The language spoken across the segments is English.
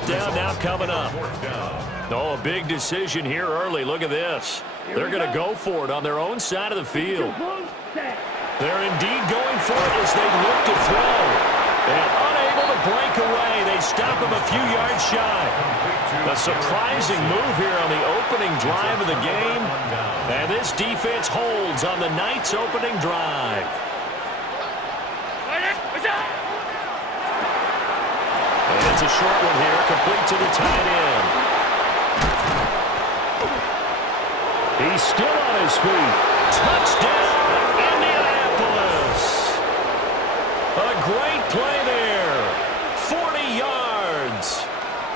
Fourth down now coming up. Oh, a big decision here early. Look at this. They're going to go for it on their own side of the field. They're indeed going for it as they look to throw. And unable to break away. They stop him a few yards shy. A surprising move here on the opening drive of the game. And this defense holds on the Knights' opening drive. And it's a short one here, complete to the tight end. He's still on his feet. Touchdown, Indianapolis. A great play there. 40 yards.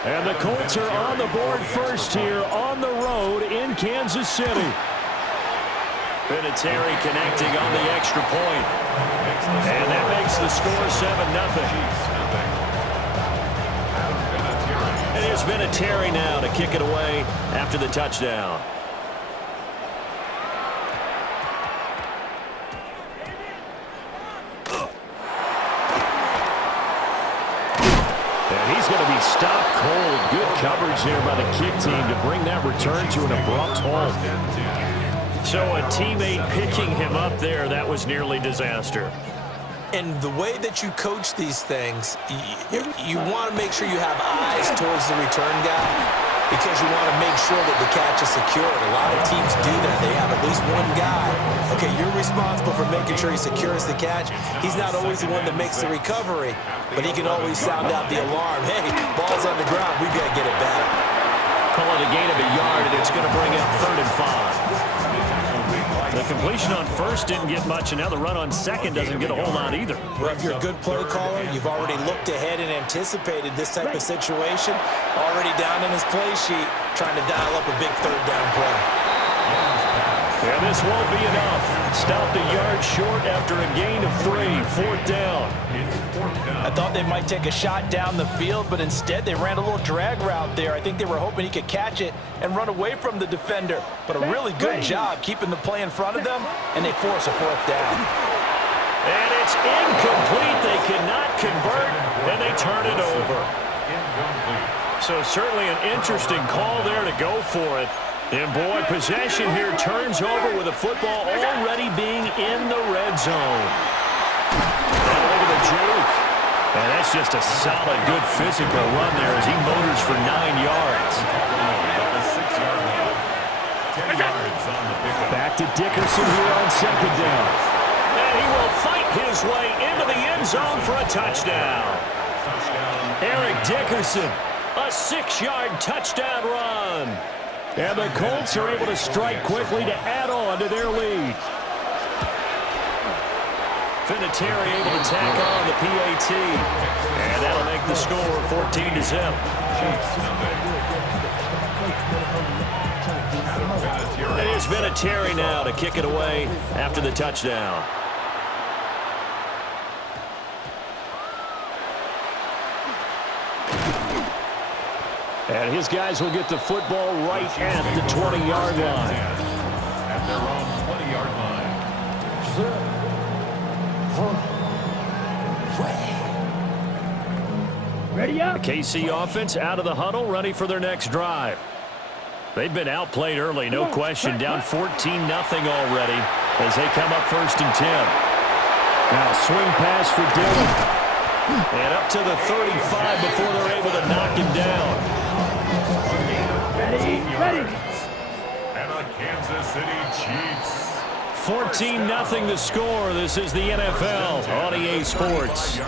And the Colts are on the board first here on the road in Kansas City. Vinatieri connecting on the extra point. And that makes the score 7-0. It is Vinatieri now to kick it away after the touchdown. And he's going to be stopped cold. Good coverage there by the kick team to bring that return to an abrupt halt. So a teammate picking him up there, that was nearly disaster. And the way that you coach these things, you want to make sure you have eyes towards the return guy because you want to make sure that the catch is secured. A lot of teams do that. They have at least one guy. Okay, you're responsible for making sure he secures the catch. He's not always the one that makes the recovery, but he can always sound out the alarm. Hey, ball's on the ground. We've got to get it back. Call it a gain of a yard, and it's going to bring up 3rd and 5. The completion on first didn't get much, and now the run on second doesn't get a whole lot either. Well, if you're a good play caller, you've already looked ahead and anticipated this type of situation. Already down in his play sheet, trying to dial up a big 3rd down play. And this won't be enough. Stopped a yard short after a gain of 3. 4th down. I thought they might take a shot down the field, but instead they ran a little drag route there. I think they were hoping he could catch it and run away from the defender. But a really good job keeping the play in front of them, and they force a 4th down. And it's incomplete. They cannot convert, and they turn it over. So certainly an interesting call there to go for it. And boy, possession here turns over with the football already being in the red zone. And look at the juke. And that's just a solid, good physical run there as he motors for 9 yards. Back to Dickerson here on 2nd down. And he will fight his way into the end zone for a touchdown. Eric Dickerson, a 6-yard touchdown run. And the Colts are able to strike quickly to add on to their lead. Vinatieri able to tack on the PAT. And that'll make the score 14-0. It is Vinatieri now to kick it away after the touchdown. And his guys will get the football right at the 20-yard line. At their own 20-yard line. Ready up. The KC offense out of the huddle, ready for their next drive. They've been outplayed early, no question. Down 14-0 already as they come up 1st and 10. Now a swing pass for Dillon. And up to the 35 before they're able to knock him down. Ready. And the Kansas City Chiefs. 14-0 the score. This is the NFL on EA Sports.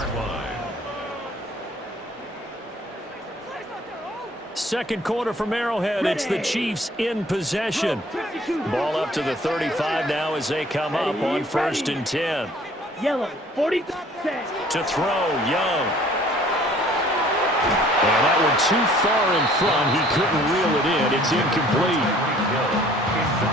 Second quarter from Arrowhead. It's the Chiefs in possession. Ball up to the 35 now as they come up on 1st and 10. Yellow, 40. To throw, Young. And that one too far in front. He couldn't reel it in. It's incomplete.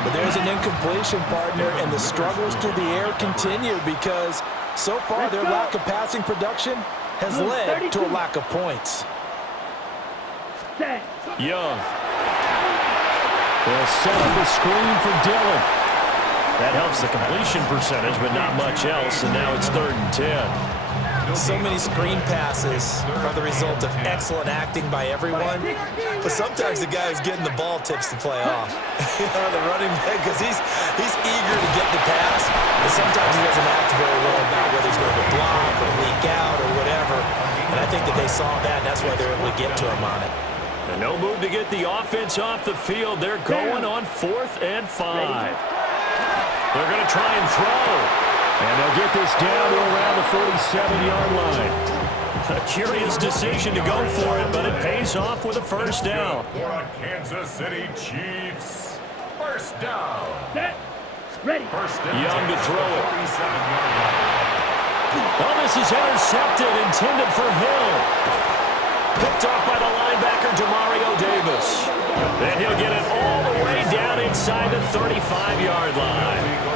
But there's an incompletion, partner, and the struggles through the air continue because so far their lack of passing production has led to a lack of points. Young. They'll set up a screen for Dillon. That helps the completion percentage, but not much else, and now it's 3rd and 10. So many screen passes are the result of excellent acting by everyone, but sometimes the guy who's getting the ball tips the play off. The running back, because he's eager to get the pass, and sometimes he doesn't act very well about whether he's going to block or leak out or whatever, and I think that they saw that, and that's why they're able to get to him on it. And no move to get the offense off the field. They're going on 4th and 5. They're going to try and throw. And they'll get this down to around the 47-yard line. A curious decision to go for it, but it pays off with a first down. For a Kansas City Chiefs. First down. Set. Ready. First and Young to throw it. 47-yard line. Well, this is intercepted, intended for Hill. Picked off by the linebacker, Demario Davis. Then he'll get it all the way down inside the 35-yard line.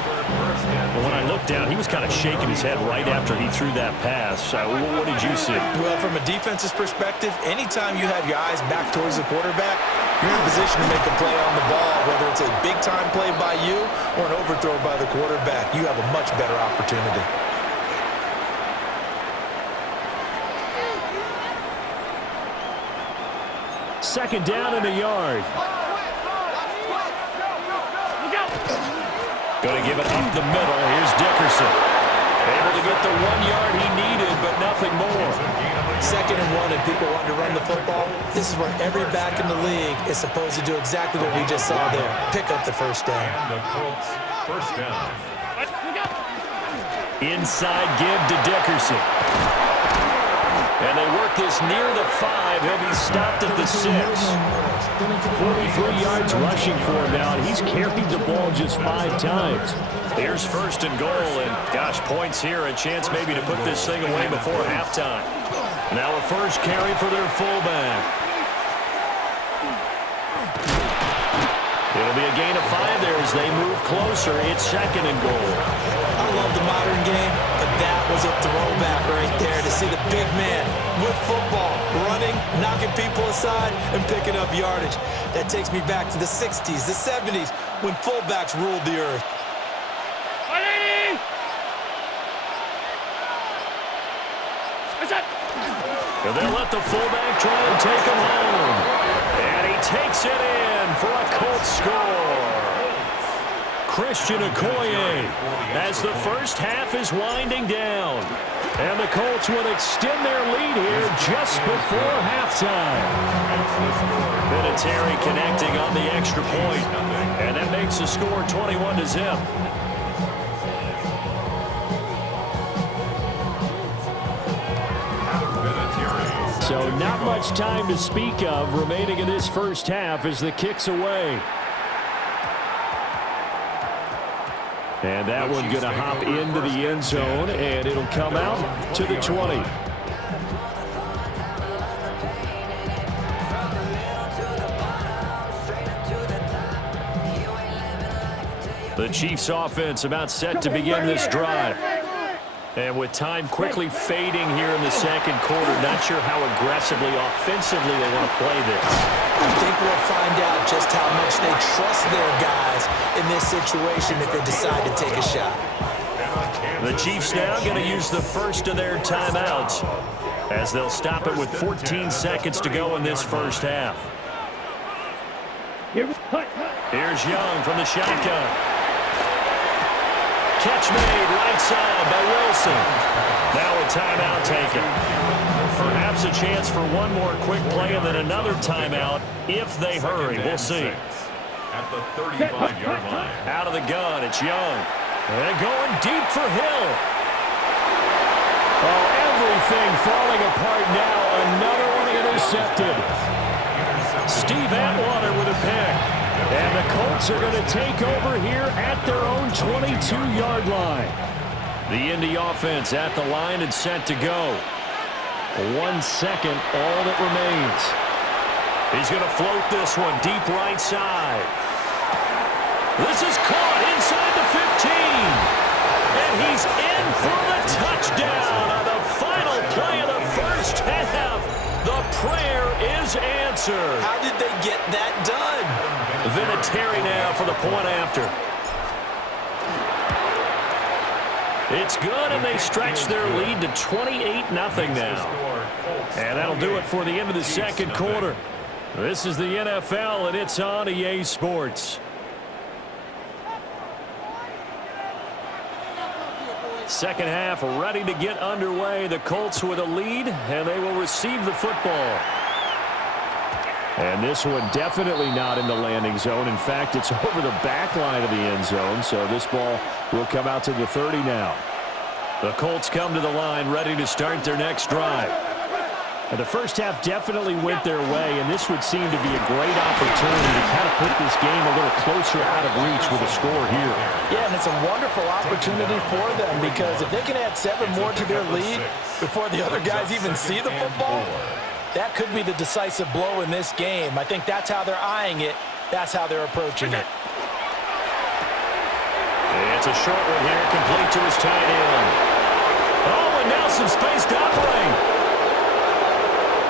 When I looked down, he was kind of shaking his head right after he threw that pass. What did you see? Well, from a defense's perspective, anytime you have your eyes back towards the quarterback, you're in a position to make a play on the ball, whether it's a big-time play by you or an overthrow by the quarterback. You have a much better opportunity. Second down in a yard. Going to give it up the middle. Here's Dickerson. Able to get the 1 yard he needed, but nothing more. 2nd and 1, and people want to run the football. This is where every back in the league is supposed to do exactly what we just saw there. Pick up the first down. And the Colts, first down. Inside give to Dickerson. And they work this near the 5. He'll be stopped at the 6. 43 yards rushing for him now, and he's carried the ball just 5 times. Here's 1st and goal, and gosh, points here, a chance maybe to put this thing away before halftime. Now a first carry for their fullback. It'll be a gain of 5 there as they move closer. It's 2nd and goal. I love the modern game, but that was a throwback right there to see the big man with football, running, knocking people aside, and picking up yardage. That takes me back to the 60s, the 70s, when fullbacks ruled the earth. And they'll let the fullback try and take him home. And he takes it in for a Colts score. Christian Okoye as the first half is winding down. And the Colts would extend their lead here just before halftime. Vinatieri connecting on the extra point. And that makes the score 21-0. So not much time to speak of remaining in this first half as the kick's away. And that one going to hop into the end zone, and it'll come out to the 20. The Chiefs offense about set to begin this drive. And with time quickly fading here in the second quarter, not sure how aggressively, offensively they want to play this. I think we'll find out just how much they trust their guys in this situation if they decide to take a shot. The Chiefs now going to use the first of their timeouts as they'll stop it with 14 seconds to go in this first half. Here's Young from the shotgun. Catch made right side by Wilson. Now a timeout taken. Perhaps a chance for one more quick play and then another timeout if they hurry. We'll see. At the 35-yard line. Out of the gun, it's Young. And going deep for Hill. Oh, everything falling apart now. Another one intercepted. Steve Atwater with a pick. And the Colts are going to take over here at their own 22-yard line. The Indy offense at the line and set to go. 1 second, all that remains. He's going to float this one deep right side. This is caught inside the 15. And he's in for the touchdown on the final play of the first half. The prayer is answered. How did they get that done? Vinatieri now for the point after. It's good, and they stretch their lead to 28-0 now. And that'll do it for the end of the second quarter. This is the NFL, and it's on EA Sports. Second half ready to get underway. The Colts with a lead, and they will receive the football. And this one definitely not in the landing zone. In fact, it's over the back line of the end zone, so this ball will come out to the 30 now. The Colts come to the line ready to start their next drive. And the first half definitely went their way, and this would seem to be a great opportunity to kind of put this game a little closer out of reach with a score here. Yeah, and it's a wonderful opportunity for them because if they can add 7 more to their lead before the other guys even see the football, that could be the decisive blow in this game. I think that's how they're eyeing it. That's how they're approaching it. It's a short one here, complete to his tight end. Oh, and now some space to operate.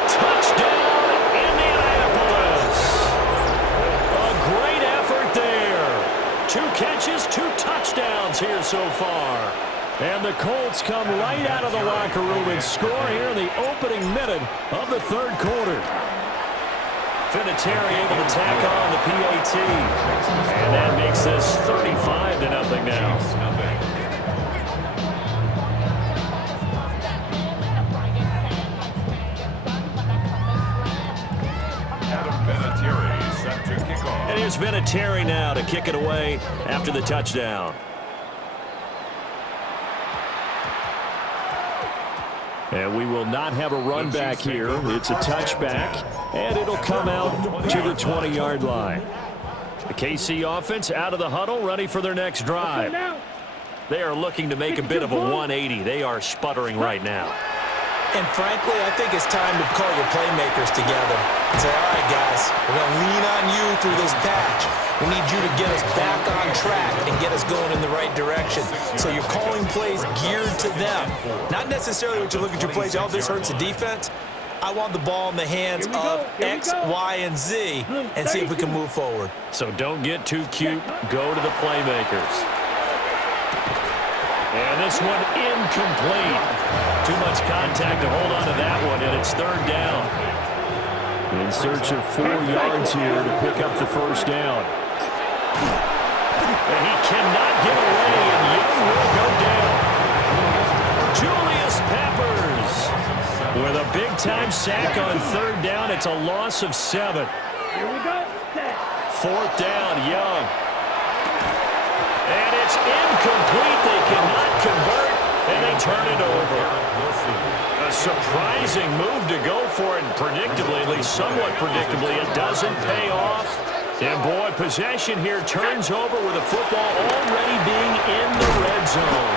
Touchdown, Indianapolis. A great effort there. 2 catches, 2 touchdowns here so far. And the Colts come right out of the locker room and score here in the opening minute of the third quarter. Vinatieri able to tack on the PAT. And that makes this 35-0 now. And here's Vinatieri now to kick it away after the touchdown. And we will not have a run back here. It's a touchback, and it'll come out to the 20-yard line. The KC offense out of the huddle, ready for their next drive. They are looking to make a bit of a 180. They are sputtering right now. And frankly, I think it's time to call your playmakers together and say, all right, guys, we're going to lean on you through this patch. We need you to get us back on track and get us going in the right direction. So you're calling plays geared to them. Not necessarily when you look at your plays, oh, this hurts the defense. I want the ball in the hands of X, Y, and Z and see if we can move forward. So don't get too cute. Go to the playmakers. And this one incomplete. Too much contact to hold on to that one, and it's third down. In search of 4 yards here to pick up the first down. And he cannot get away, and Young will go down. Julius Peppers with a big-time sack on third down. It's a loss of 7. Fourth down, Young. And it's incomplete. They cannot convert, and they turn it over. A surprising move to go for it, and predictably, at least somewhat predictably, it doesn't pay off. And, boy, possession here turns over with the football already being in the red zone.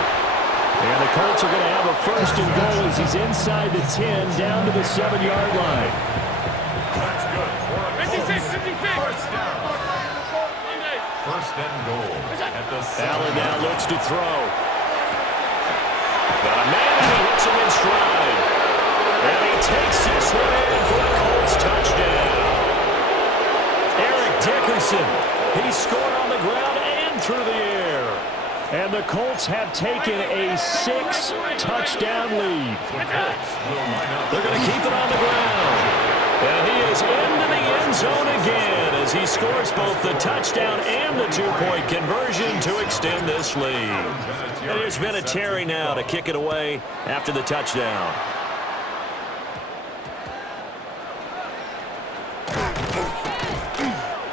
And the Colts are going to have a first and goal as he's inside the 10, down to the 7-yard line. That's good. 56. First and goal at the 7. Allen now looks to throw. Got a man, and he hits him in stride. And he takes this one in for the Colts touchdown. Eric Dickerson, he scored on the ground and through the air. And the Colts have taken a 6-touchdown lead. They're going to keep it on the ground. And he is into the end zone again as he scores both the touchdown and the 2-point conversion to extend this lead. And here's Vinatieri now to kick it away after the touchdown.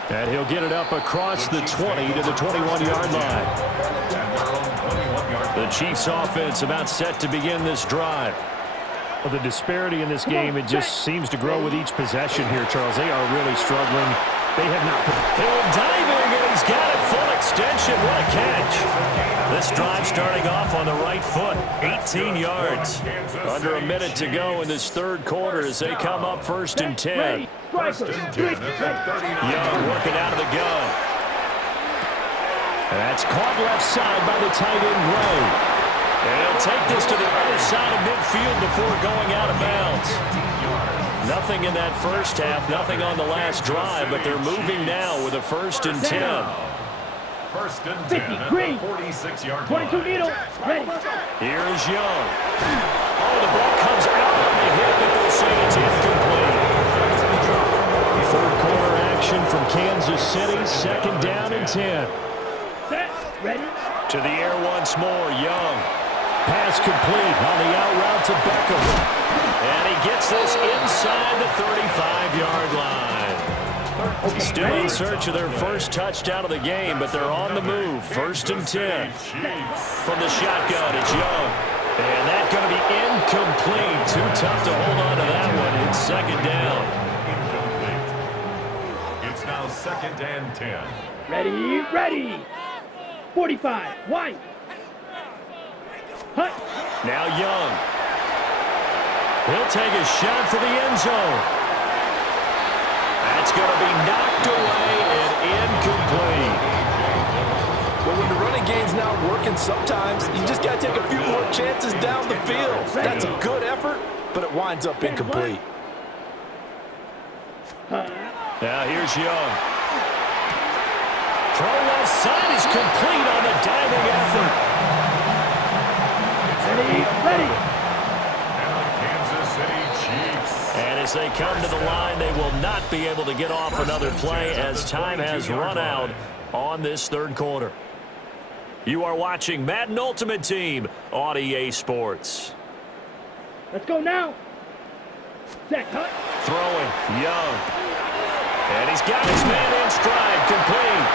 And he'll get it up across the 20 to the 21-yard line. The Chiefs offense about set to begin this drive. Well, the disparity in this game, it just seems to grow with each possession here, Charles. They are really struggling. They have not. He'll diving, and he's got it full extension. What a catch. This drive starting off on the right foot. 18 yards. Under a minute to go in this third quarter as they come up first and 10. First and 10 at the 39. Young working out of the gun. That's caught left side by the tight end, Gray. And he'll take this to the other side of midfield before going out of bounds. Nothing in that first half, nothing on the last drive, but they're moving now with a first and 10. First and 10 at the 46-yard line. 22 needle. Ready. Here's Young. Oh, the ball comes out on the hit, but they'll say it's incomplete. Third quarter action from Kansas City. Second down and 10. Set. Ready. To the air once more, Young. Pass complete on the out route to Beckham. And he gets this inside the 35-yard line. Still in search of their first touchdown of the game, but they're on the move. First and 10. From the shotgun, it's Young. And that's going to be incomplete. Too tough to hold on to that one. It's second down. Incomplete. It's now second and 10. Ready. Ready. 45. White. Hut. Now Young. He'll take a shot for the end zone. That's going to be knocked away and incomplete. Well, when the running game's not working, sometimes you just got to take a few more chances down the field. That's a good effort, but it winds up incomplete. Now here's Young. Throw left side is complete on the diving effort. Ready. Ready. Kansas City Chiefs. And as they come to the line, they will not be able to get off another play as time has run out on this third quarter. You are watching Madden Ultimate Team on EA Sports. Let's go now. Set. Hut. Throwing, Young. And he's got his man in stride, complete.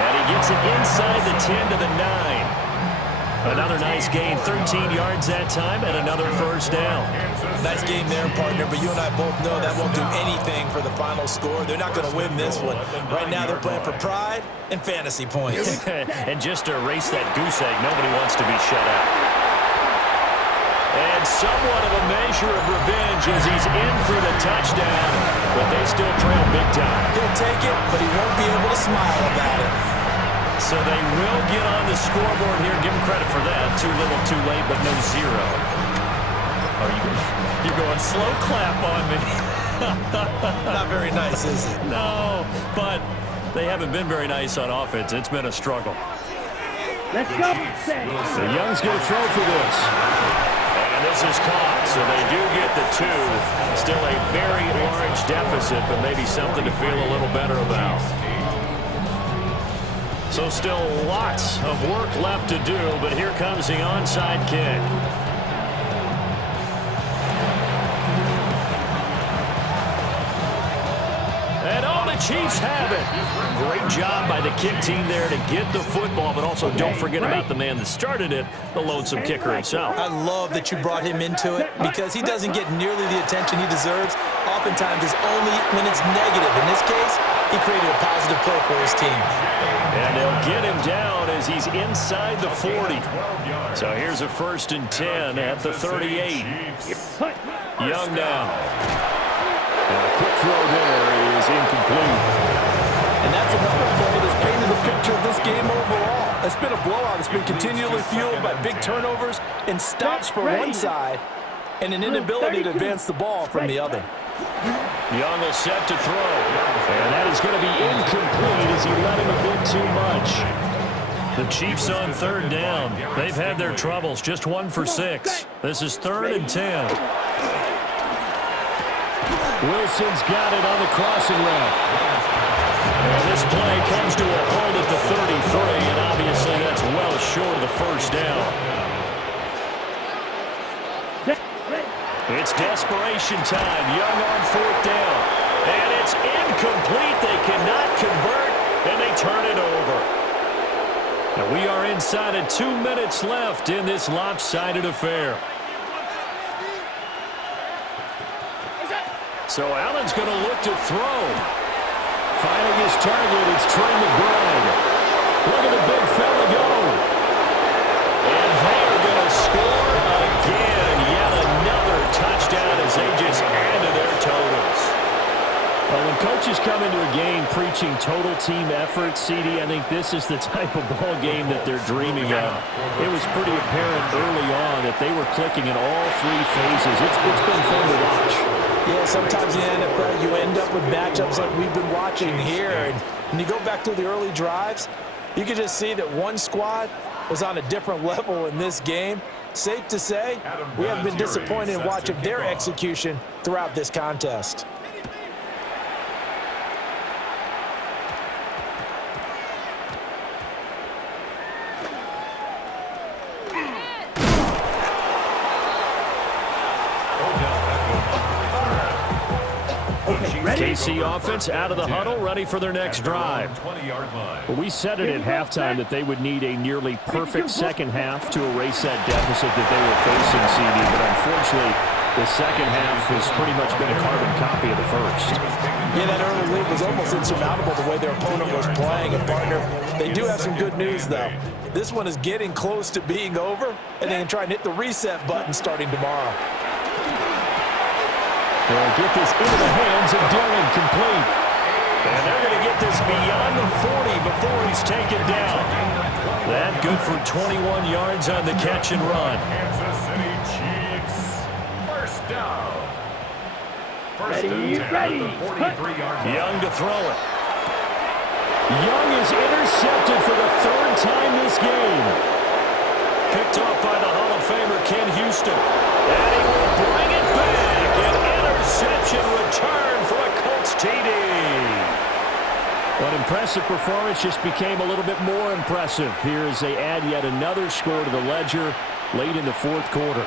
And he gets it inside the 10 to the 9. Another nice gain, 13 yards that time, and another first down. Nice game there, partner, but you and I both know that won't do anything for the final score. They're not going to win this one. Right now, they're playing for pride and fantasy points. And just to erase that goose egg, nobody wants to be shut out. And somewhat of a measure of revenge as he's in for the touchdown, but they still trail big time. He'll take it, but he won't be able to smile about it. So they will get on the scoreboard here. Give them credit for that. Too little, too late, but no zero. Oh, you're going slow clap on me. Not very nice, is it? No, but they haven't been very nice on offense. It's been a struggle. Let's go. Set. So Young's going to throw for this. And this is caught, so they do get the 2. Still a very large deficit, but maybe something to feel a little better about. So still lots of work left to do, but here comes the onside kick. And oh, the Chiefs have it. Great job by the kick team there to get the football, but also don't forget about the man that started it, the lonesome kicker himself. I love that you brought him into it because he doesn't get nearly the attention he deserves. Oftentimes it's only when it's negative. In this case, he created a positive play for his team. And they'll get him down as he's inside the 40. So here's a first and 10 at the 38. Young down. And a quick throw there is incomplete. And that's another play that's painted the picture of this game overall. It's been a blowout. It's been continually fueled by big turnovers and stops from one side and an inability to advance the ball from the other. Young will set to throw. And that is going to be incomplete as he let him a bit too much. The Chiefs on third down. They've had their troubles. Just 1 for 6. This is 3rd and 10. Wilson's got it on the crossing route. And this play comes to a hold at the 33, and obviously that's well short of the first down. It's desperation time. Young on 4th down. And it's incomplete. They cannot convert, and they turn it over. And we are inside of 2 minutes left in this lopsided affair. So Allen's going to look to throw. Finding his target, it's Trey McBride. Look at the big fella go. And they're going to score again. Yet another touchdown as they just add to their totals. Well, when coaches come into a game preaching total team effort, CD, I think this is the type of ball game that they're dreaming of. It was pretty apparent early on that they were clicking in all 3 phases. It's been fun to watch. Yeah, sometimes in the NFL you end up with matchups like we've been watching here. And when you go back to the early drives, You can just see that one squad was on a different level in this game. Safe to say, we have been disappointed in watching their execution throughout this contest. KC offense out of the huddle, ready for their next drive. Well, we said it at halftime that they would need a nearly perfect second half to erase that deficit that they were facing, CD, but unfortunately, the second half has pretty much been a carbon copy of the first. Yeah, that early lead was almost insurmountable the way their opponent was playing. And, partner, they do have some good news, though. This one is getting close to being over, and they can try and hit the reset button starting tomorrow. They'll get this into the hands of Dillon, complete. And they're going to get this beyond the 40 before he's taken down. That good for 21 yards on the catch and run. Kansas City Chiefs. First down. First Ready, and 10 ready. at the 43-yard line. Young to throw it. Young is intercepted for the third time this game. Picked off by the Hall of Famer Ken Houston. And he will bring it back. An interception return for a Colts TD. An impressive performance just became a little bit more impressive here as they add yet another score to the ledger late in the fourth quarter.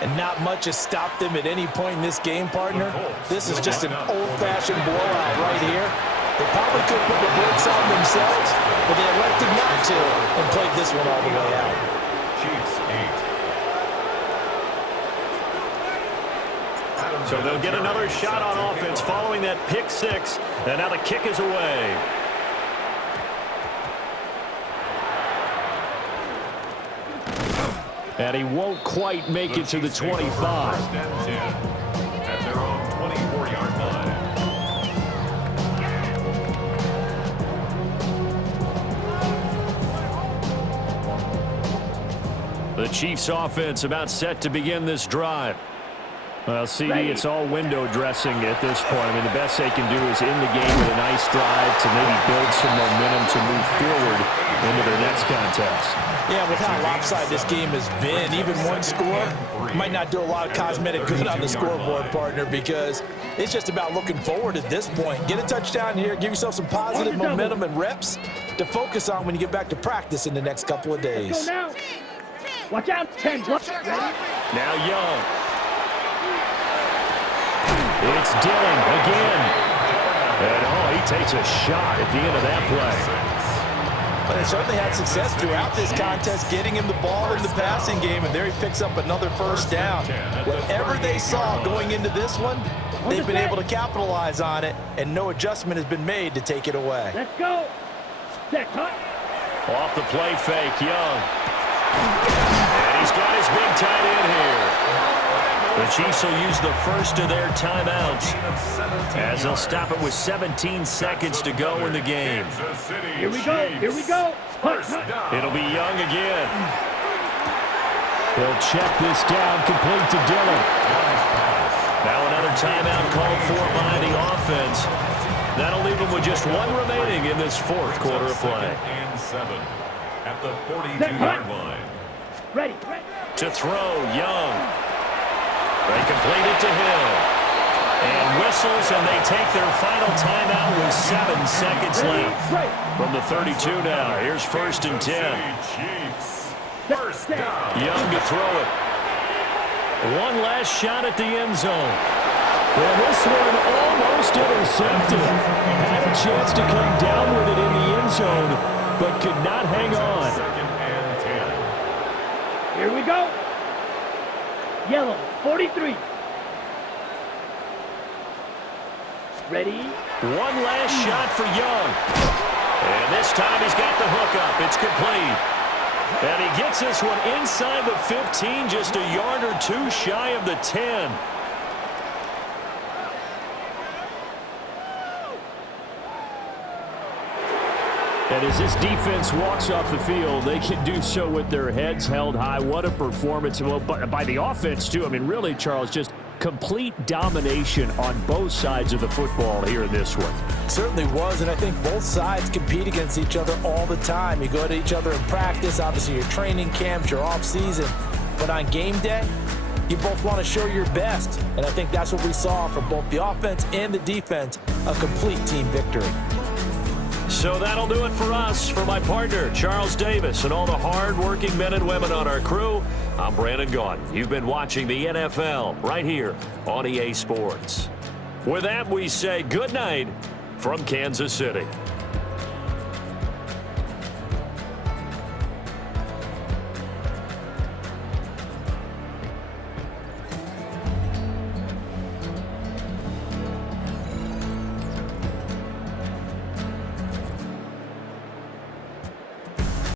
And not much has stopped them at any point in this game, partner. This is just an old-fashioned blowout right here. They probably could put the brakes on themselves, but they elected not to and played this one all the way out. Chiefs 8. So they'll get another shot on offense following that pick six. And now the kick is away. And he won't quite make it to the 25. First and 10 at their own 24-yard line. The Chiefs offense about set to begin this drive. Well, CD, it's all window dressing at this point. I mean, the best they can do is in the game with a nice drive to maybe build some momentum to move forward into their next contest. Yeah, with how lopsided this game has been, even one score might not do a lot of cosmetic good on the scoreboard, partner, because it's just about looking forward at this point. Get a touchdown here, give yourself some positive momentum and reps to focus on when you get back to practice in the next couple of days. Let's go now. Watch out, 10. Ready? Now Young. It's Dillon again. And, he takes a shot at the end of that play. But they certainly had success throughout this contest, getting him the ball in the passing game, and there he picks up another first down. Whatever they saw going into this one, they've been able to capitalize on it, and no adjustment has been made to take it away. Let's go. Set, cut. Off the play fake, Young. And he's got his big tight end here. The Chiefs will use the first of their timeouts as they'll stop it with 17 seconds to go in the game. Here we go. Here we go. It'll be Young again. They'll check this down, complete to Dillon. Now another timeout called for by the offense. That'll leave them with just one remaining in this fourth quarter of play. And 7 at the 42-yard line. Ready. To throw, Young. They complete it to Hill. And whistles, and they take their final timeout with 7 seconds left. From the 32 now, here's first and 10. Chiefs. First down. Young to throw it. One last shot at the end zone. Well, this one almost intercepted. Had a chance to come down with it in the end zone, but could not hang on. Second and 10. Here we go. Yellow, 43. Ready? One last shot for Young. And this time he's got the hook up. It's complete. And he gets this one inside the 15, just a yard or two shy of the 10. And as this defense walks off the field, they can do so with their heads held high. What a performance by the offense, too. I mean, really, Charles, just complete domination on both sides of the football here in this one. Certainly was, and I think both sides compete against each other all the time. You go to each other in practice, obviously your training camps, your off-season, but on game day, you both want to show your best, and I think that's what we saw from both the offense and the defense, a complete team victory. So that'll do it for us. For my partner, Charles Davis, and all the hard-working men and women on our crew, I'm Brandon Gaudin. You've been watching the NFL right here on EA Sports. With that, we say good night from Kansas City.